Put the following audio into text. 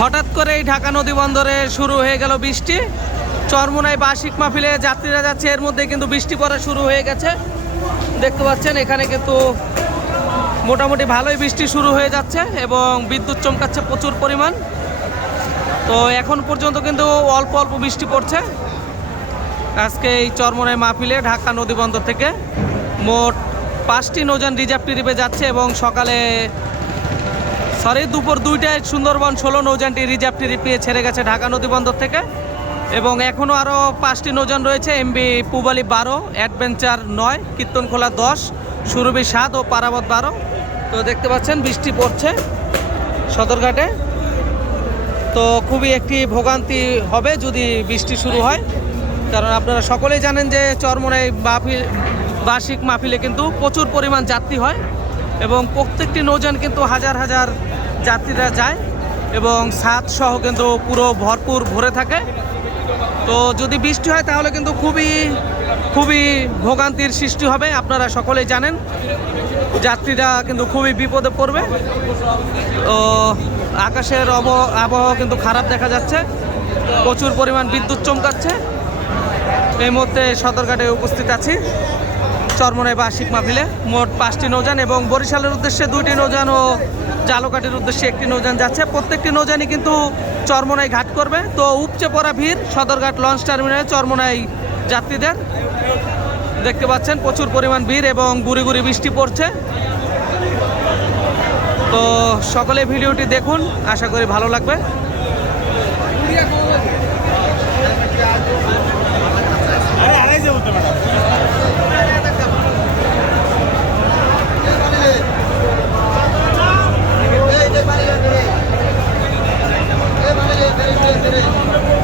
হঠাৎ করে এই ঢাকা নদী বন্দরে শুরু হয়ে গেল বৃষ্টি। চরমোনাই বার্ষিক মাহফিলে যাত্রীরা যাচ্ছে, এর মধ্যে কিন্তু বৃষ্টি পড়া শুরু হয়ে গেছে। দেখতে পাচ্ছেন, এখানে কিন্তু মোটামুটি ভালোই বৃষ্টি শুরু হয়ে যাচ্ছে এবং বিদ্যুৎ চমকাচ্ছে প্রচুর পরিমাণ। তো এখন পর্যন্ত কিন্তু অল্প অল্প বৃষ্টি পড়ছে। আজকে এই চরমোনাই মাহফিলে ঢাকা নদী বন্দর থেকে মোট পাঁচটি নৌযান রিজার্ভ ট্রিপে যাচ্ছে এবং সকালে সরি, দুপুর দুইটায় সুন্দরবন ষোলো নৌযানটি রিজার্ভ ট্রিপে ছেড়ে গেছে ঢাকা নদী বন্দর থেকে। এবং এখনও আরও পাঁচটি নৌযান রয়েছে, এমবি পুবালি বারো, অ্যাডভেঞ্চার নয়, কীর্তনখোলা দশ, সুরভি সাত ও পারাবত বারো। তো দেখতে পাচ্ছেন, বৃষ্টি পড়ছে সদরঘাটে। তো খুবই একটি ভোগান্তি হবে যদি বৃষ্টি শুরু হয়। কারণ আপনারা সকলেই জানেন যে চরমনাই মাহফিল বার্ষিক মাহফিলে কিন্তু প্রচুর পরিমাণ যাত্রী হয়। এবং প্রত্যেকটি নৌযান কিন্তু হাজার হাজার যাত্রীরা যায় এবং ছাদ সহ কিন্তু পুরো ভরপুর ভরে থাকে। তো যদি বৃষ্টি হয় তাহলে কিন্তু খুবই খুবই ভোগান্তির সৃষ্টি হবে, আপনারা সকলেই জানেন। যাত্রীরা কিন্তু খুবই বিপদে পড়বে। তো আকাশের অব, আবহাওয়া কিন্তু খারাপ দেখা যাচ্ছে। প্রচুর পরিমাণ বিদ্যুৎ চমকাচ্ছে। এই মুহূর্তে সদরঘাটে উপস্থিত আছি। চরমনাই বার্ষিক মাহফিলে মোট পাঁচটি নৌযান এবং বরিশালের উদ্দেশ্যে দুইটি নৌযান ও জালকাটির উদ্দেশ্যে একটি নৌযান যাচ্ছে। প্রত্যেকটি নৌযানই কিন্তু চরমনাই ঘাট করবে। তো উপচে পড়া ভিড়, সদরঘাট লঞ্চ টার্মিনালে চরমনাই যাত্রীদের দেখতে পাচ্ছেন, প্রচুর পরিমাণ ভিড় এবং গুড়ি গুড়ি বৃষ্টি পড়ছে। তো সকলে ভিডিওটি দেখুন, আশা করি ভালো লাগবে।